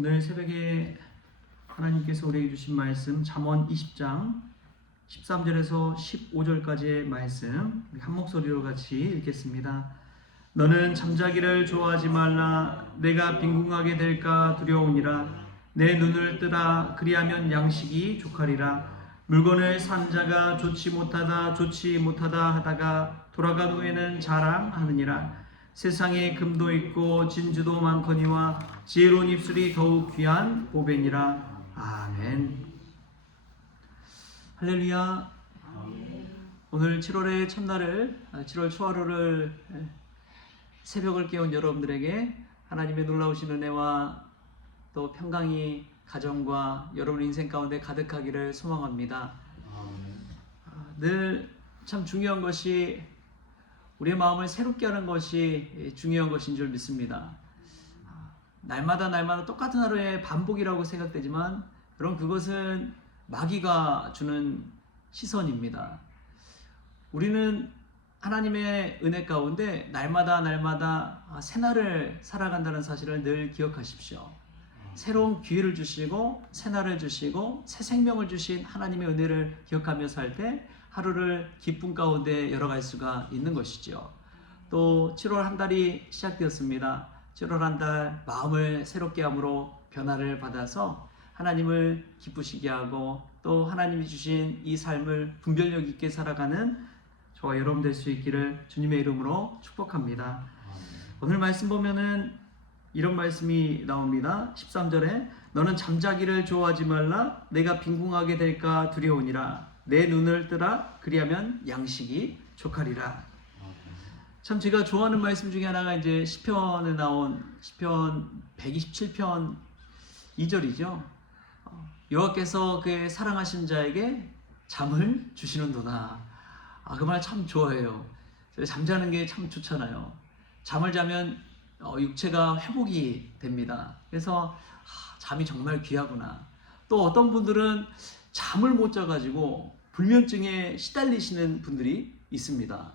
오늘 새벽에 하나님께서 우리에게 주신 말씀 잠언 20장 13절에서 15절까지의 말씀 우리 한 목소리로 같이 읽겠습니다. 너는 잠자기를 좋아하지 말라. 내가 빈궁하게 될까 두려우니라. 내 눈을 뜨라. 그리하면 양식이 족하리라. 물건을 산 자가 좋지 못하다 하다가 돌아간 후에는 자랑하느니라. 세상에 금도 있고 진주도 많거니와 지혜로운 입술이 더욱 귀한 보배니라. 아멘. 할렐루야. 오늘 7월의 첫날을 7월 초하루를 새벽을 깨운 여러분들에게 하나님의 놀라우신 은혜와 또 평강이 가정과 여러분 인생 가운데 가득하기를 소망합니다. 늘 참 중요한 것이 우리의 마음을 새롭게 하는 것이 중요한 것인 줄 믿습니다. 날마다 똑같은 하루의 반복이라고 생각되지만 여러분 그것은 마귀가 주는 시선입니다. 우리는 하나님의 은혜 가운데 날마다 새날을 살아간다는 사실을 늘 기억하십시오. 새로운 기회를 주시고 새날을 주시고 새 생명을 주신 하나님의 은혜를 기억하며 살 때 하루를 기쁨 가운데 열어갈 수가 있는 것이죠. 또 7월 한 달이 시작되었습니다. 7월 한 달 마음을 새롭게 함으로 변화를 받아서 하나님을 기쁘시게 하고 또 하나님이 주신 이 삶을 분별력 있게 살아가는 저와 여러분 될 수 있기를 주님의 이름으로 축복합니다. 오늘 말씀 보면은 이런 말씀이 나옵니다. 13절에 너는 잠자기를 좋아하지 말라. 내가 빈궁하게 될까 두려우니라. 내 눈을 뜨라. 그리하면 양식이 족하리라. 참 제가 좋아하는 말씀 중에 하나가 이제 시편에 나온 시편 127편 2절이죠. 여호와께서 그의 사랑하신 자에게 잠을 주시는도다. 그 말 참 좋아해요. 잠자는 게 참 좋잖아요. 잠을 자면 육체가 회복이 됩니다. 그래서 잠이 정말 귀하구나. 또 어떤 분들은 잠을 못 자가지고 불면증에 시달리시는 분들이 있습니다.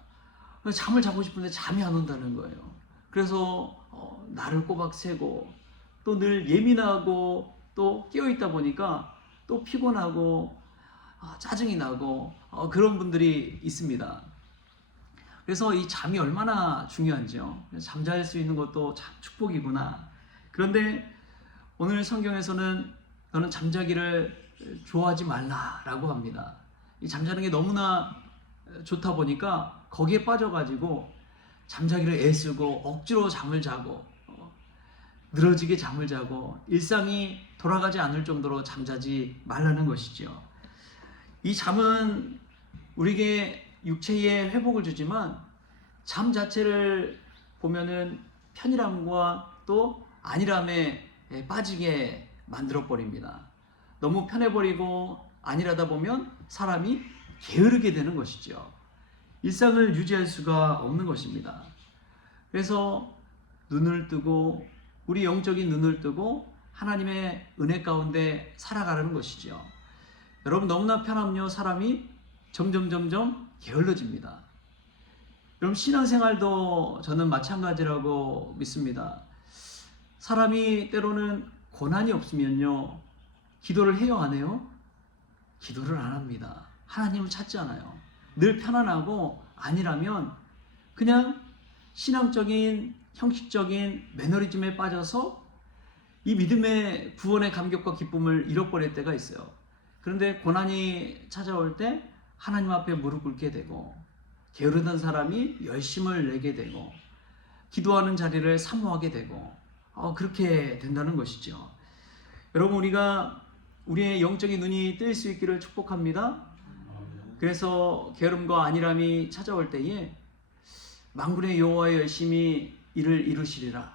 잠을 자고 싶은데 잠이 안 온다는 거예요. 그래서 나를 꼬박 새고 또 늘 예민하고 또 깨어있다 보니까 또 피곤하고 짜증이 나고 그런 분들이 있습니다. 그래서 이 잠이 얼마나 중요한지요. 잠잘 수 있는 것도 참 축복이구나. 그런데 오늘 성경에서는 너는 잠자기를 좋아하지 말라라고 합니다. 이 잠자는 게 너무나 좋다 보니까 거기에 빠져가지고 잠자기를 애쓰고 억지로 잠을 자고 늘어지게 잠을 자고 일상이 돌아가지 않을 정도로 잠자지 말라는 것이죠. 이 잠은 우리에게 육체의 회복을 주지만 잠 자체를 보면은 편의함과 또 안일함에 빠지게 만들어 버립니다. 너무 편해버리고 안일하다 보면 사람이 게으르게 되는 것이죠. 일상을 유지할 수가 없는 것입니다. 그래서 눈을 뜨고 우리 영적인 눈을 뜨고 하나님의 은혜 가운데 살아가라는 것이죠. 여러분 너무나 편하면요 사람이 점점 게을러집니다. 여러분 신앙생활도 저는 마찬가지라고 믿습니다. 사람이 때로는 고난이 없으면요 기도를 해요 안 해요? 기도를 안 합니다. 하나님을 찾지 않아요. 늘 편안하고 아니라면 그냥 신앙적인 형식적인 매너리즘에 빠져서 이 믿음의 구원의 감격과 기쁨을 잃어버릴 때가 있어요. 그런데 고난이 찾아올 때 하나님 앞에 무릎 꿇게 되고 게으르던 사람이 열심을 내게 되고 기도하는 자리를 사모하게 되고 그렇게 된다는 것이죠. 여러분 우리가 우리의 영적인 눈이 뜰 수 있기를 축복합니다. 그래서 게으름과 안일함이 찾아올 때에 만군의 여호와의 열심히 이를 이루시리라.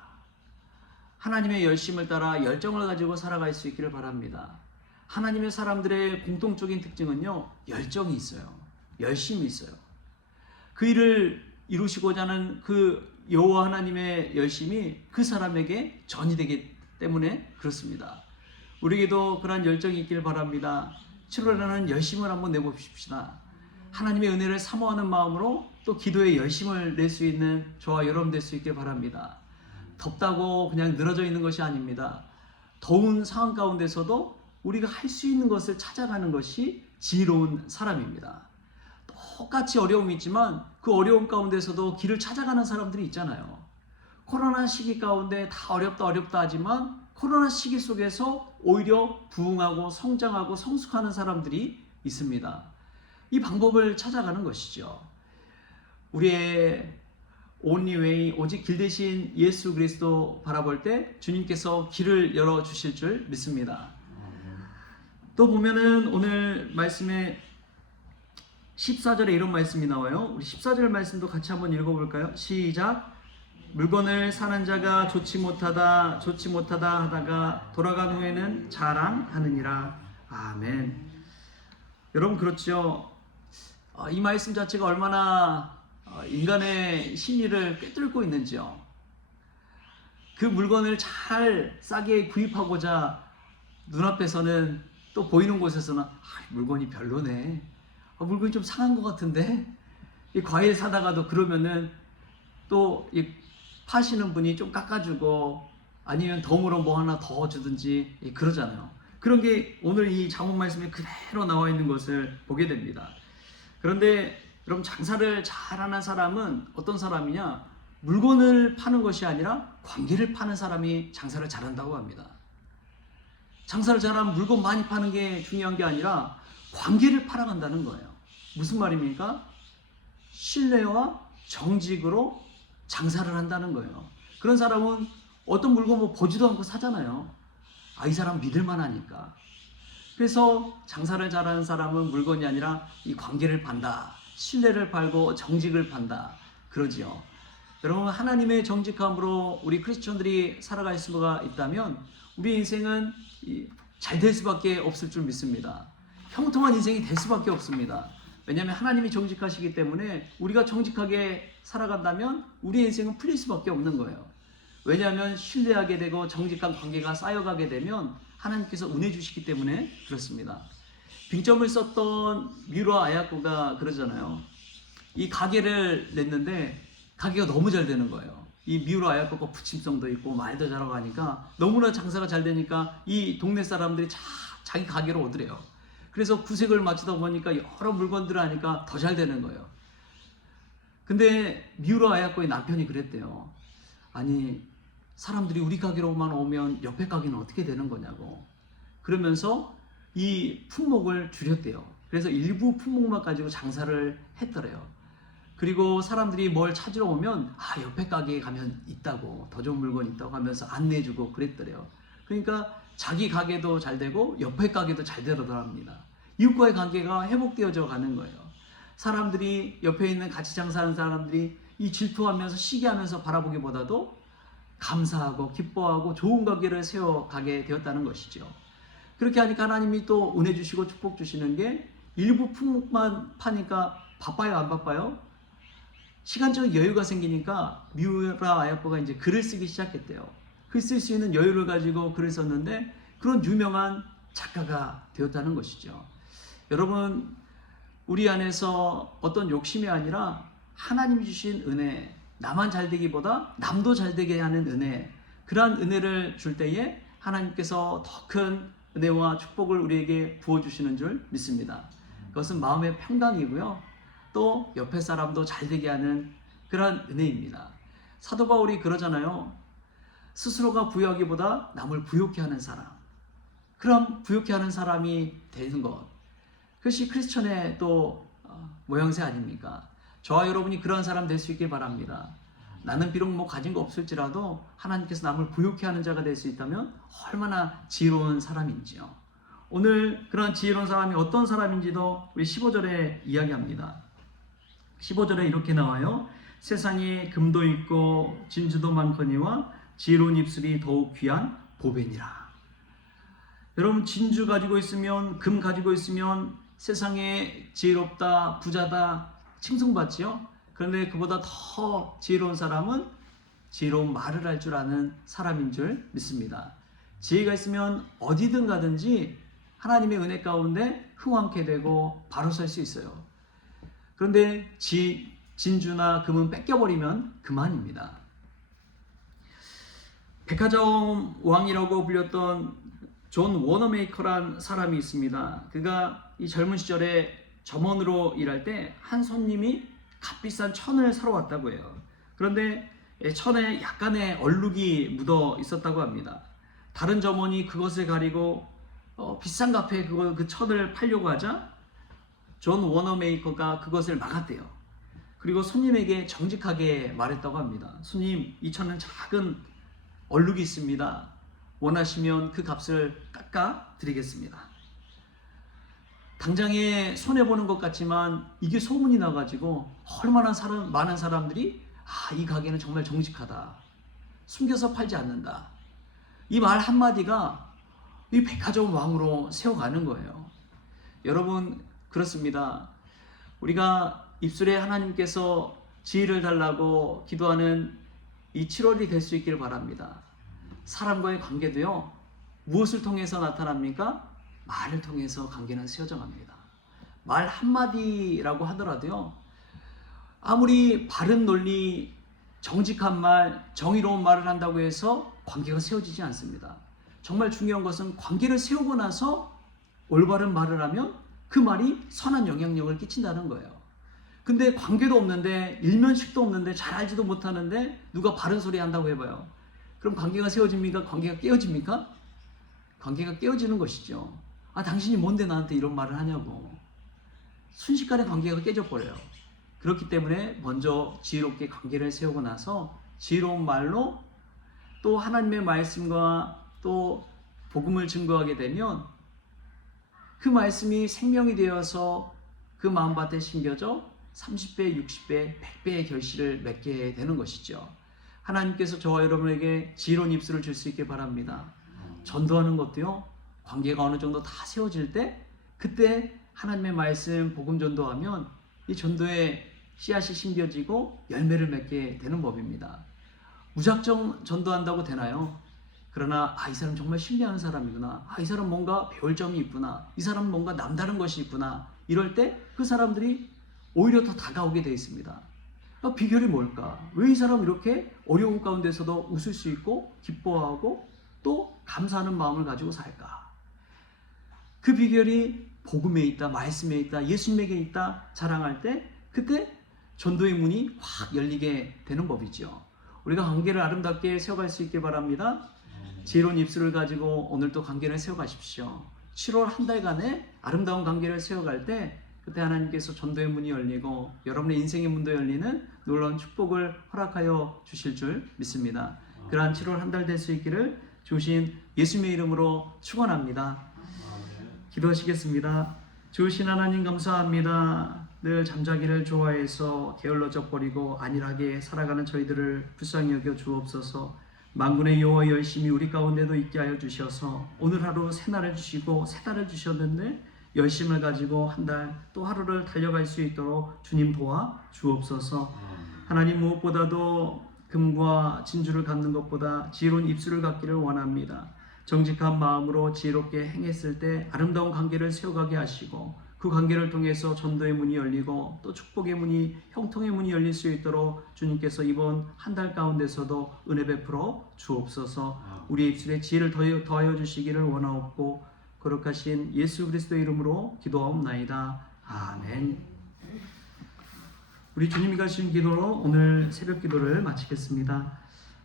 하나님의 열심을 따라 열정을 가지고 살아갈 수 있기를 바랍니다. 하나님의 사람들의 공통적인 특징은요 열정이 있어요. 열심이 있어요. 그 일을 이루시고자 하는 그 여호와 하나님의 열심이 그 사람에게 전이 되기 때문에 그렇습니다. 우리에게도 그러한 열정이 있길 바랍니다. 7월에는 열심을 한번 내봅시다. 하나님의 은혜를 사모하는 마음으로 또 기도에 열심을 낼 수 있는 저와 여러분 될 수 있길 바랍니다. 덥다고 그냥 늘어져 있는 것이 아닙니다. 더운 상황 가운데서도 우리가 할 수 있는 것을 찾아가는 것이 지혜로운 사람입니다. 똑같이 어려움이 있지만 그 어려움 가운데서도 길을 찾아가는 사람들이 있잖아요. 코로나 시기 가운데 다 어렵다 하지만 코로나 시기 속에서 오히려 부흥하고 성장하고 성숙하는 사람들이 있습니다. 이 방법을 찾아가는 것이죠. 우리의 only way, 오직 길 대신 예수 그리스도 바라볼 때 주님께서 길을 열어주실 줄 믿습니다. 또 보면은 오늘 말씀에 14절에 이런 말씀이 나와요. 우리 14절 말씀도 같이 한번 읽어볼까요? 시작. 물건을 사는 자가 좋지 못하다 하다가 돌아간 후에는 자랑하느니라. 아멘. 여러분 그렇죠. 이 말씀 자체가 얼마나 인간의 심리를 꿰뚫고 있는지요. 그 물건을 잘 싸게 구입하고자 눈앞에서는 또 보이는 곳에서는 물건이 별로네. 물건이 좀 상한 것 같은데. 이 과일 사다가도 그러면은 또 이 파시는 분이 좀 깎아주고 아니면 덤으로 뭐 하나 더 주든지 그러잖아요. 그런 게 오늘 이 잠언 말씀에 그대로 나와 있는 것을 보게 됩니다. 그런데 여러분 장사를 잘하는 사람은 어떤 사람이냐? 물건을 파는 것이 아니라 관계를 파는 사람이 장사를 잘한다고 합니다. 장사를 잘하면 물건 많이 파는 게 중요한 게 아니라 관계를 팔아간다는 거예요. 무슨 말입니까? 신뢰와 정직으로 장사를 한다는 거예요. 그런 사람은 어떤 물건 뭐 보지도 않고 사잖아요. 이 사람 믿을만하니까. 그래서 장사를 잘하는 사람은 물건이 아니라 이 관계를 판다. 신뢰를 팔고 정직을 판다. 그러지요. 여러분 하나님의 정직함으로 우리 크리스천들이 살아갈 수가 있다면 우리 인생은 잘 될 수밖에 없을 줄 믿습니다. 형통한 인생이 될 수밖에 없습니다. 왜냐하면 하나님이 정직하시기 때문에 우리가 정직하게 살아간다면 우리 인생은 풀릴 수밖에 없는 거예요. 왜냐하면 신뢰하게 되고 정직한 관계가 쌓여가게 되면 하나님께서 은혜 주시기 때문에 그렇습니다. 빙점을 썼던 뮤라 아야코가 그러잖아요. 이 가게를 냈는데 가게가 너무 잘 되는 거예요. 이 뮤라 아야코가 부침성도 있고 말도 잘하고 하니까 너무나 장사가 잘 되니까 이 동네 사람들이 자기 가게로 오더래요. 그래서 구색을 맞추다 보니까 여러 물건들을 하니까 더 잘 되는 거예요. 근데 뮤라 아야코의 남편이 그랬대요. 아니 사람들이 우리 가게로만 오면 옆에 가게는 어떻게 되는 거냐고. 그러면서 이 품목을 줄였대요. 그래서 일부 품목만 가지고 장사를 했더래요. 그리고 사람들이 뭘 찾으러 오면 옆에 가게에 가면 있다고, 더 좋은 물건이 있다고 하면서 안내해주고 그랬더래요. 그러니까 자기 가게도 잘 되고 옆에 가게도 잘 되더랍니다. 이웃과의 관계가 회복되어져 가는 거예요. 사람들이 옆에 있는 같이 장사하는 사람들이 이 질투하면서 시기하면서 바라보기보다도 감사하고 기뻐하고 좋은 관계를 세워가게 되었다는 것이죠. 그렇게 하니까 하나님이 또 은혜 주시고 축복 주시는 게 일부 품목만 파니까 바빠요 안 바빠요? 시간적인 여유가 생기니까 뮤라 아야코가 이제 글을 쓰기 시작했대요. 글 쓸 수 있는 여유를 가지고 글을 썼는데 그런 유명한 작가가 되었다는 것이죠. 여러분 우리 안에서 어떤 욕심이 아니라 하나님이 주신 은혜, 나만 잘 되기보다 남도 잘 되게 하는 은혜, 그러한 은혜를 줄 때에 하나님께서 더 큰 은혜와 축복을 우리에게 부어주시는 줄 믿습니다. 그것은 마음의 평강이고요. 또 옆에 사람도 잘 되게 하는 그러한 은혜입니다. 사도 바울이 그러잖아요. 스스로가 부유하기보다 남을 부유케 하는 사람. 그럼 부유케 하는 사람이 되는 것. 그것이 크리스천의 또 모양새 아닙니까? 저와 여러분이 그러한 사람 될 수 있길 바랍니다. 나는 비록 뭐 가진 거 없을지라도 하나님께서 남을 부유케 하는 자가 될 수 있다면 얼마나 지혜로운 사람인지요. 오늘 그런 지혜로운 사람이 어떤 사람인지도 우리 15절에 이야기합니다. 15절에 이렇게 나와요. 세상에 금도 있고 진주도 많거니와 지혜로운 입술이 더욱 귀한 보배니라. 여러분 진주 가지고 있으면 금 가지고 있으면 세상에 지혜롭다 부자다 칭송받지요. 그런데 그보다 더 지혜로운 사람은 지혜로운 말을 할 줄 아는 사람인 줄 믿습니다. 지혜가 있으면 어디든 가든지 하나님의 은혜 가운데 흥왕케 되고 바로 설 수 있어요. 그런데 진주나 금은 뺏겨버리면 그만입니다. 백화점 왕이라고 불렸던 존 워너메이커란 사람이 있습니다. 그가 이 젊은 시절에 점원으로 일할 때 한 손님이 값비싼 천을 사러 왔다고 해요. 그런데 천에 약간의 얼룩이 묻어 있었다고 합니다. 다른 점원이 그것을 가리고 비싼 값에 그 천을 팔려고 하자 존 워너메이커가 그것을 막았대요. 그리고 손님에게 정직하게 말했다고 합니다. 손님, 이 천은 작은 얼룩이 있습니다. 원하시면 그 값을 깎아 드리겠습니다. 당장에 손해보는 것 같지만 이게 소문이 나가지고 얼마나 많은 사람들이 이 가게는 정말 정직하다, 숨겨서 팔지 않는다, 이 말 한마디가 이 백화점 왕으로 세워가는 거예요. 여러분, 그렇습니다. 우리가 입술에 하나님께서 지혜를 달라고 기도하는 이 7월이 될 수 있기를 바랍니다. 사람과의 관계도요, 무엇을 통해서 나타납니까? 말을 통해서 관계는 세워져갑니다. 말 한마디라고 하더라도요, 아무리 바른 논리, 정직한 말, 정의로운 말을 한다고 해서 관계가 세워지지 않습니다. 정말 중요한 것은 관계를 세우고 나서 올바른 말을 하면 그 말이 선한 영향력을 끼친다는 거예요. 근데 관계도 없는데, 일면식도 없는데, 잘 알지도 못하는데 누가 바른 소리 한다고 해봐요. 그럼 관계가 세워집니까? 관계가 깨어집니까? 관계가 깨어지는 것이죠. 당신이 뭔데 나한테 이런 말을 하냐고. 순식간에 관계가 깨져버려요. 그렇기 때문에 먼저 지혜롭게 관계를 세우고 나서 지혜로운 말로 또 하나님의 말씀과 또 복음을 증거하게 되면 그 말씀이 생명이 되어서 그 마음밭에 심겨져 30배, 60배, 100배의 결실을 맺게 되는 것이죠. 하나님께서 저와 여러분에게 지혜로운 입술을 줄 수 있길 바랍니다. 전도하는 것도요, 관계가 어느 정도 다 세워질 때, 그때 하나님의 말씀, 복음 전도하면 이 전도의 씨앗이 심겨지고 열매를 맺게 되는 법입니다. 무작정 전도한다고 되나요? 그러나 이 사람 정말 신뢰하는 사람이구나, 이 사람 뭔가 배울 점이 있구나, 이 사람 뭔가 남다른 것이 있구나, 이럴 때 그 사람들이 오히려 더 다가오게 되어 있습니다. 비결이 뭘까? 왜 이 사람 이렇게 어려운 가운데서도 웃을 수 있고 기뻐하고 또 감사하는 마음을 가지고 살까? 그 비결이 복음에 있다, 말씀에 있다, 예수님에게 있다 자랑할 때, 그때 전도의 문이 확 열리게 되는 법이죠. 우리가 관계를 아름답게 세워갈 수 있길 바랍니다. 지혜로운 입술을 가지고 오늘도 관계를 세워가십시오. 7월 한 달간의 아름다운 관계를 세워갈 때, 그때 하나님께서 전도의 문이 열리고 여러분의 인생의 문도 열리는 놀라운 축복을 허락하여 주실 줄 믿습니다. 그러한 7월 한 달 될 수 있기를 주신 예수님의 이름으로 축원합니다. 기도하시겠습니다. 주신 하나님 감사합니다. 늘 잠자기를 좋아해서 게을러져 버리고 안일하게 살아가는 저희들을 불쌍히 여겨 주옵소서. 만군의 여호와 열심히 우리 가운데도 있게 하여 주셔서 오늘 하루 새날을 주시고 새 달을 주셨는데 열심을 가지고 한 달 또 하루를 달려갈 수 있도록 주님 도와 주옵소서. 하나님, 무엇보다도 금과 진주를 갖는 것보다 지혜로운 입술을 갖기를 원합니다. 정직한 마음으로 지혜롭게 행했을 때 아름다운 관계를 세워가게 하시고 그 관계를 통해서 전도의 문이 열리고 또 축복의 문이, 형통의 문이 열릴 수 있도록 주님께서 이번 한 달 가운데서도 은혜 베풀어 주옵소서. 우리의 입술에 지혜를 더하여 주시기를 원하옵고 거룩하신 예수 그리스도의 이름으로 기도하옵나이다. 아멘. 우리 주님이 가신 기도로 오늘 새벽 기도를 마치겠습니다.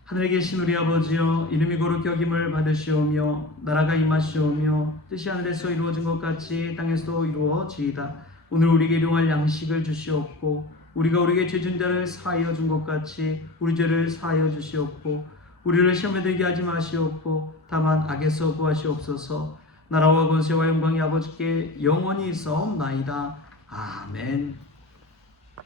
하늘에 계신 우리 아버지여, 이름이 거룩히 여김을 받으시오며 나라가 임하시오며 뜻이 하늘에서 이루어진 것 같이 땅에서도 이루어지이다. 오늘 우리에게 일용할 양식을 주시옵고 우리가 우리에게 죄진 자를 사하여 준 것 같이 우리 죄를 사하여 주시옵고 우리를 시험에 들게 하지 마시옵고 다만 악에서 구하시옵소서. 나라와 권세와 영광이 아버지께 영원히 있사옵나이다. 아멘.